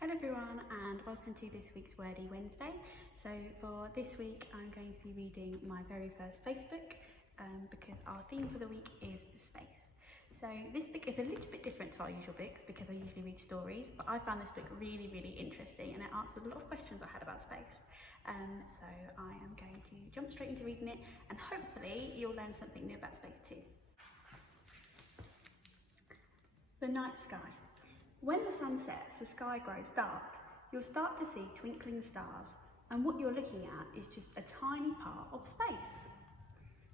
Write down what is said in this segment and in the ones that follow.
Hello everyone and welcome to this week's Wordy Wednesday. So for this week I'm going to be reading my very first Facebook because our theme for the week is space. So this book is a little bit different to our usual books because I usually read stories, but I found this book really interesting and it answered a lot of questions I had about space. So I am going to jump straight into reading it and hopefully you'll learn something new about space too. The night sky. When the sun sets, the sky grows dark. You'll start to see twinkling stars, and what you're looking at is just a tiny part of space.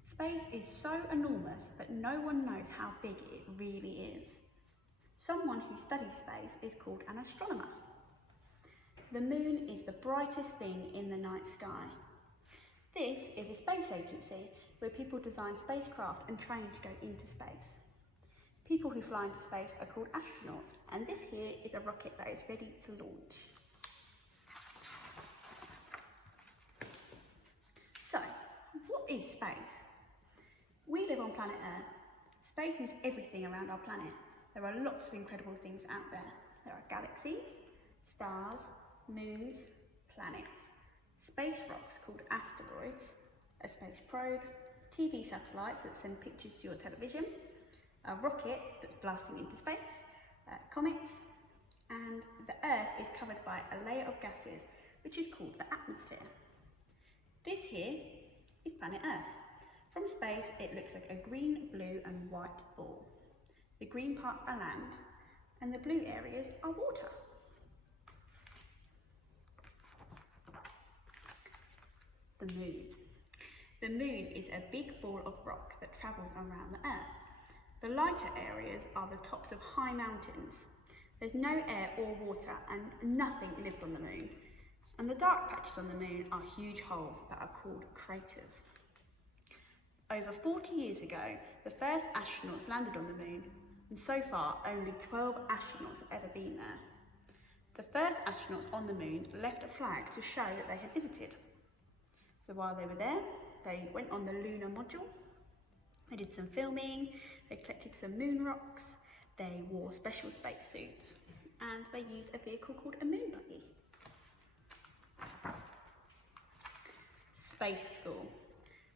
Space is so enormous that no one knows how big it really is. Someone who studies space is called an astronomer. The moon is the brightest thing in the night sky. This is a space agency where people design spacecraft and train to go into space. People who fly into space are called astronauts, and this here is a rocket that is ready to launch. So, what is space? We live on planet Earth. Space is everything around our planet. There are lots of incredible things out there. There are galaxies, stars, moons, planets, space rocks called asteroids, a space probe, TV satellites that send pictures to your television, a rocket that's blasting into space, comets, and the Earth is covered by a layer of gases which is called the atmosphere. This here is planet Earth. From space it looks like a green, blue and white ball. The green parts are land and the blue areas are water. The moon. The moon is a big ball of rock that travels around the Earth. The lighter areas are the tops of high mountains. There's no air or water and nothing lives on the moon. And the dark patches on the moon are huge holes that are called craters. Over 40 years ago, the first astronauts landed on the moon, and so far only 12 astronauts have ever been there. The first astronauts on the moon left a flag to show that they had visited. So while they were there, they went on the lunar module. They did some filming, they collected some moon rocks, they wore special space suits, and they used a vehicle called a moon buggy. Space school.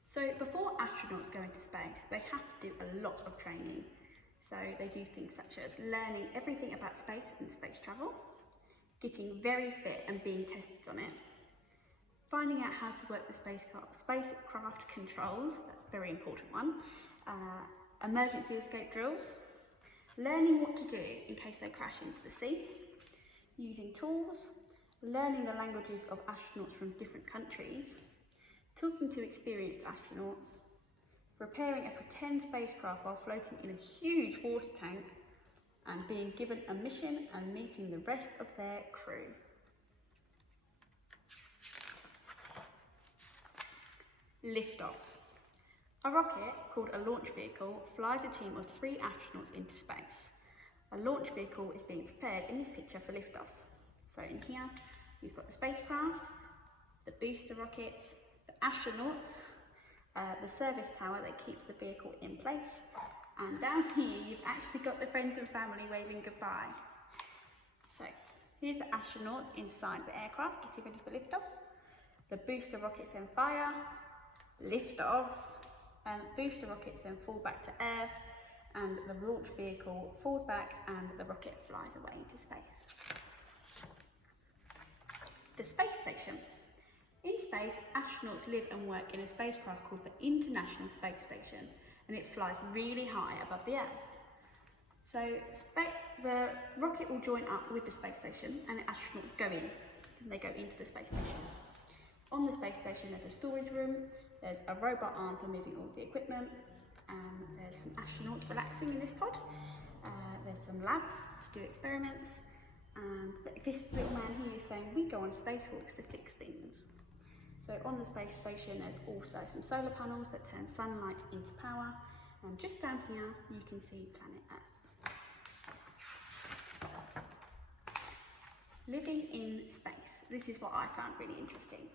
So before astronauts go into space, they have to do a lot of training. So they do things such as learning everything about space and space travel, getting very fit and being tested on it, finding out how to work the spacecraft controls, that's a very important one, emergency escape drills, learning what to do in case they crash into the sea, using tools, learning the languages of astronauts from different countries, talking to experienced astronauts, preparing a pretend spacecraft while floating in a huge water tank, and being given a mission and meeting the rest of their crew. Liftoff. A rocket, called a launch vehicle, flies a team of 3 astronauts into space. A launch vehicle is being prepared in this picture for liftoff. So in here, you've got the spacecraft, the booster rockets, the astronauts, the service tower that keeps the vehicle in place, and down here you've actually got the friends and family waving goodbye. So here's the astronauts inside the aircraft getting ready for liftoff. The booster rockets then fire, lift off, and booster rockets then fall back to Earth, and the launch vehicle falls back and the rocket flies away into space. The space station. In space, astronauts live and work in a spacecraft called the International Space Station, and it flies really high above the Earth. So the rocket will join up with the space station and the astronauts go in, and they go into the space station. On the space station there's a storage room, there's a robot arm for moving all the equipment, there's some astronauts relaxing in this pod, there's some labs to do experiments, and this little man here is saying we go on spacewalks to fix things. So on the space station there's also some solar panels that turn sunlight into power, and just down here you can see planet Earth. Living in space. This is what I found really interesting.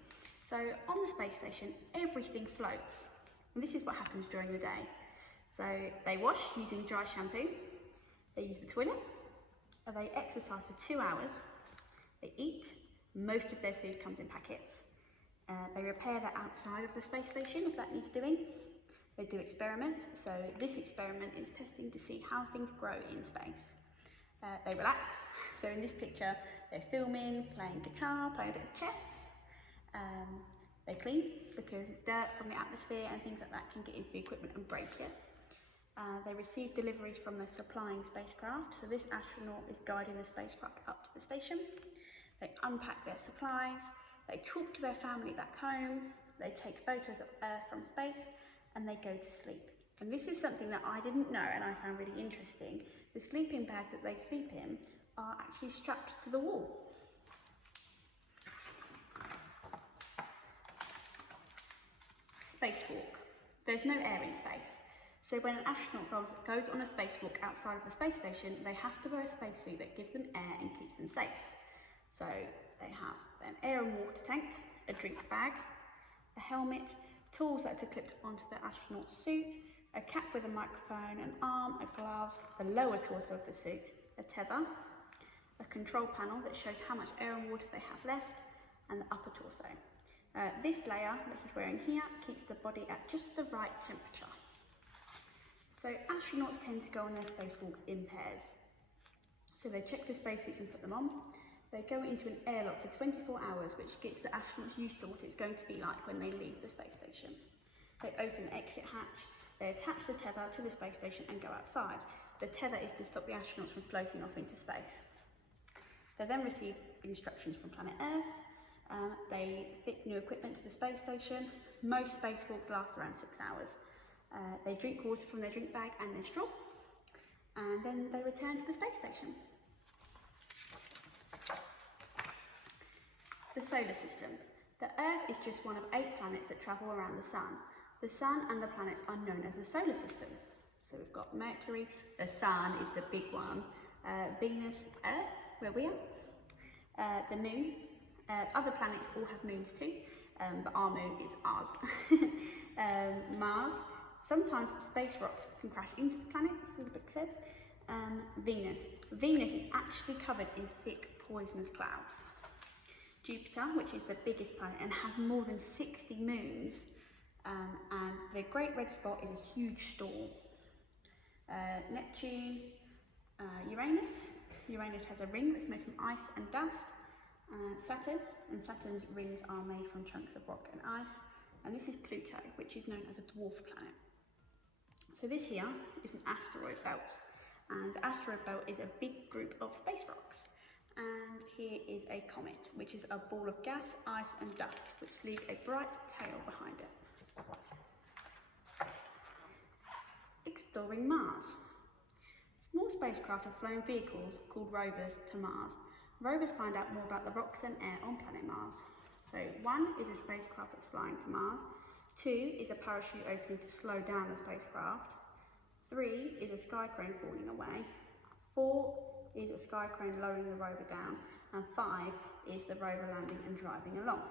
So on the space station, everything floats. And this is what happens during the day. So they wash using dry shampoo, they use the toilet, they exercise for 2 hours, They eat. Most of their food comes in packets. They repair that outside of the space station if that needs doing. They do experiments, so this experiment is testing to see how things grow in space. They relax, so in this picture they're filming, playing guitar, playing a bit of chess. They clean because dirt from the atmosphere and things like that can get into the equipment and break it. They receive deliveries from the supplying spacecraft, so this astronaut is guiding the spacecraft up to the station. They unpack their supplies, they talk to their family back home, they take photos of Earth from space, and they go to sleep. And this is something that I didn't know and I found really interesting. The sleeping bags that they sleep in are actually strapped to the wall. Spacewalk. There's no air in space. So when an astronaut goes on a spacewalk outside of the space station, they have to wear a spacesuit that gives them air and keeps them safe. So they have an air and water tank, a drink bag, a helmet, tools that are clipped onto the astronaut's suit, a cap with a microphone, an arm, a glove, the lower torso of the suit, a tether, a control panel that shows how much air and water they have left, and the upper torso. This layer that he's wearing here keeps the body at just the right temperature. So astronauts tend to go on their spacewalks in pairs. So they check the spacesuits and put them on. They go into an airlock for 24 hours, which gets the astronauts used to what it's going to be like when they leave the space station. They open the exit hatch, they attach the tether to the space station and go outside. The tether is to stop the astronauts from floating off into space. They then receive instructions from planet Earth. They fit new equipment to the space station. Most spacewalks last around 6 hours. They drink water from their drink bag and their straw, and then they return to the space station. The solar system. The Earth is just one of 8 planets that travel around the Sun. The Sun and the planets are known as the solar system. So we've got Mercury, the Sun is the big one, Venus, Earth, where we are, the Moon. Other planets all have moons too, but our moon is ours. Mars. Sometimes space rocks can crash into the planets, as the book says. Venus. Venus is actually covered in thick poisonous clouds. Jupiter, which is the biggest planet and has more than 60 moons, and the Great Red Spot is a huge storm. Neptune, Uranus. Uranus has a ring that's made from ice and dust. Saturn, and Saturn's rings are made from chunks of rock and ice. And this is Pluto, which is known as a dwarf planet. So this here is an asteroid belt, and the asteroid belt is a big group of space rocks. And here is a comet, which is a ball of gas, ice and dust, which leaves a bright tail behind it. Exploring Mars. Small spacecraft have flown vehicles called rovers to Mars. Rovers find out more about the rocks and air on planet Mars. So 1 is a spacecraft that's flying to Mars. 2 is a parachute opening to slow down the spacecraft. 3 is a sky crane falling away. 4 is a sky crane lowering the rover down. And 5 is the rover landing and driving along.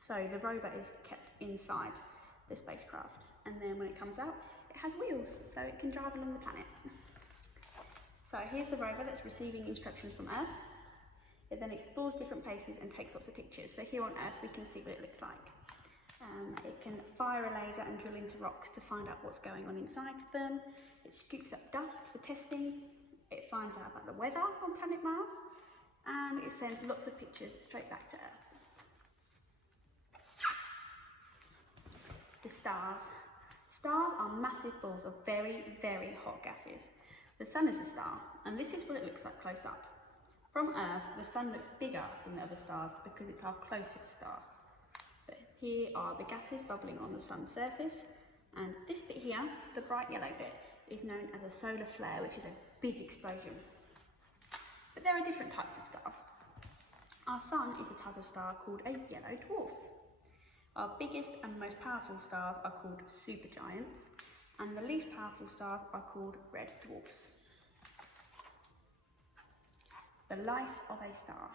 So the rover is kept inside the spacecraft. And then when it comes out, it has wheels, so it can drive along the planet. So here's the rover that's receiving instructions from Earth. It then explores different places and takes lots of pictures. So here on Earth we can see what it looks like. It can fire a laser and drill into rocks to find out what's going on inside them. It scoops up dust for testing. It finds out about the weather on planet Mars. And it sends lots of pictures straight back to Earth. The stars. Stars are massive balls of very, very hot gases. The Sun is a star, and this is what it looks like close up. From Earth, the Sun looks bigger than the other stars because it's our closest star. But here are the gases bubbling on the Sun's surface, and this bit here, the bright yellow bit, is known as a solar flare, which is a big explosion. But there are different types of stars. Our Sun is a type of star called a yellow dwarf. Our biggest and most powerful stars are called supergiants, and the least powerful stars are called red dwarfs. The life of a star.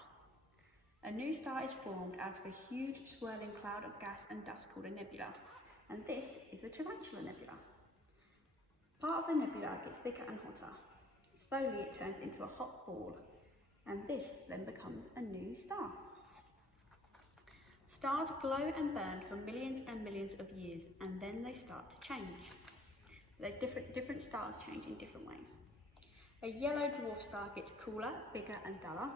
A new star is formed out of a huge swirling cloud of gas and dust called a nebula, and this is the Tarantula Nebula. Part of the nebula gets thicker and hotter. Slowly it turns into a hot ball. and this then becomes a new star. Stars glow and burn for millions and millions of years, and then they start to change. Different stars change in different ways. A yellow dwarf star gets cooler, bigger and duller.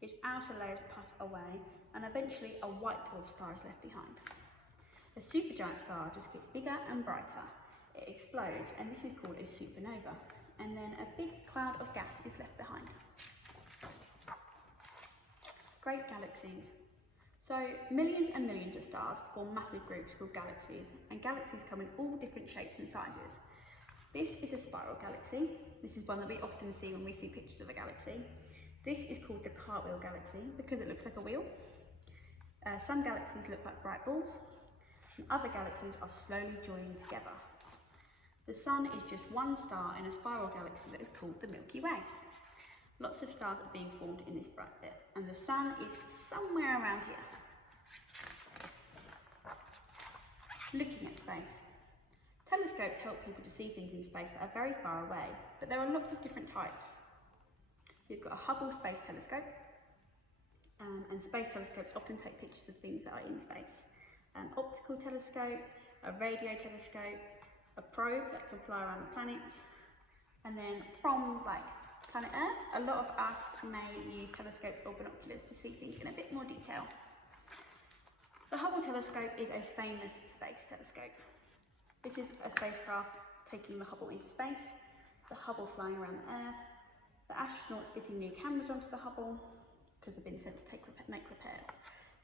Its outer layers puff away, and eventually a white dwarf star is left behind. A supergiant star just gets bigger and brighter. It explodes, and this is called a supernova. And then a big cloud of gas is left behind. Great galaxies. So millions and millions of stars form massive groups called galaxies, and galaxies come in all different shapes and sizes. This is a spiral galaxy. This is one that we often see when we see pictures of a galaxy. This is called the cartwheel galaxy because it looks like a wheel. Some galaxies look like bright balls, and other galaxies are slowly joining together. The Sun is just one star in a spiral galaxy that is called the Milky Way. Lots of stars are being formed in this bright bit, and the Sun is somewhere around here. Looking at space. Telescopes help people to see things in space that are very far away, but there are lots of different types. So you've got a Hubble Space Telescope, and space telescopes often take pictures of things that are in space. An optical telescope, a radio telescope, a probe that can fly around the planets, and then from planet Earth, a lot of us may use telescopes or binoculars to see things in a bit more detail. The Hubble telescope is a famous space telescope. This is a spacecraft taking the Hubble into space, the Hubble flying around the Earth, the astronauts fitting new cameras onto the Hubble because they've been sent to make repairs.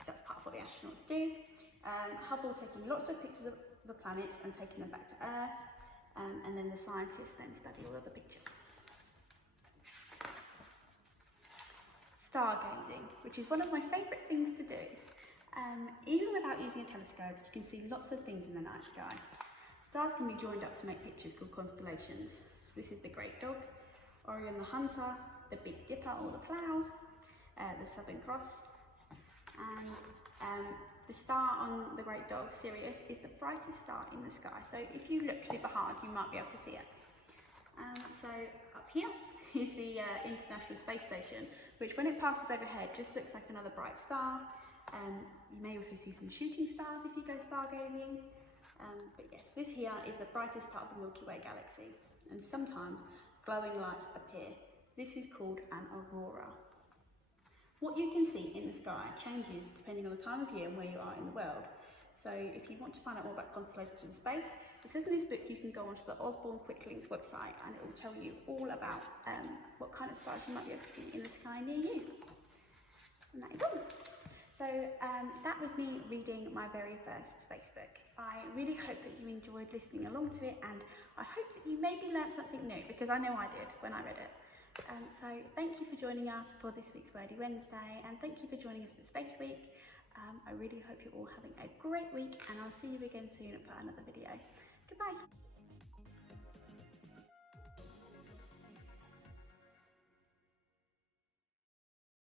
That's part of what the astronauts do. Hubble taking lots of pictures of the planets and taking them back to Earth, and then the scientists then study all of the pictures. Stargazing, which is one of my favourite things to do. Even without using a telescope, you can see lots of things in the night sky. Stars can be joined up to make pictures called constellations. So this is the Great Dog, Orion the Hunter, the Big Dipper or the Plough, the Southern Cross, and the star on the Great Dog, Sirius, is the brightest star in the sky. So if you look super hard, you might be able to see it. So up here is the International Space Station, which when it passes overhead just looks like another bright star. You may also see some shooting stars if you go stargazing. But yes, this here is the brightest part of the Milky Way galaxy, and sometimes glowing lights appear. This is called an aurora. What you can see in the sky changes depending on the time of year and where you are in the world. So if you want to find out more about constellations in space, it says in this book you can go onto the Osborne Quicklinks website and it will tell you all about what kind of stars you might be able to see in the sky near you. And that is all. So that was me reading my very first space book. I really hope that you enjoyed listening along to it, and I hope that you maybe learned something new, because I know I did when I read it. So thank you for joining us for this week's Wordy Wednesday, and thank you for joining us for Space Week. I really hope you're all having a great week, and I'll see you again soon for another video. Goodbye.